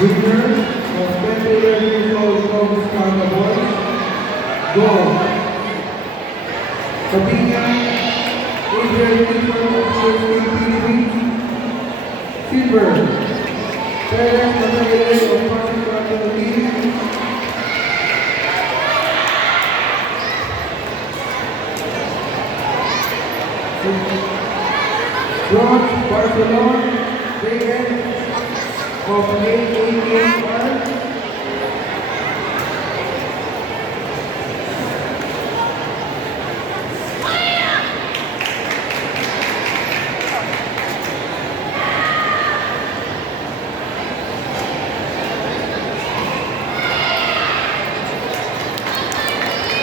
Winner of 20 years old Coach Kaka Boys, gold. Kabigan, Adrian Wilson of First Philippines, silver. Perez Matagele of Pasig National Team, bronze. Barcelona, David of AAPR,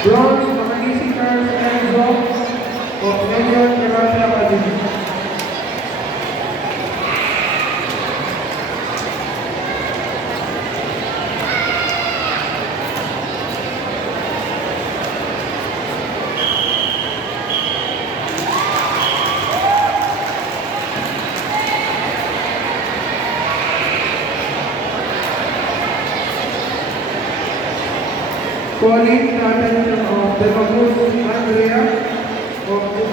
bronze. Makanisi Carlos Enzo of Legion Karate Academy. Colin Nathan of the Magus Andrea of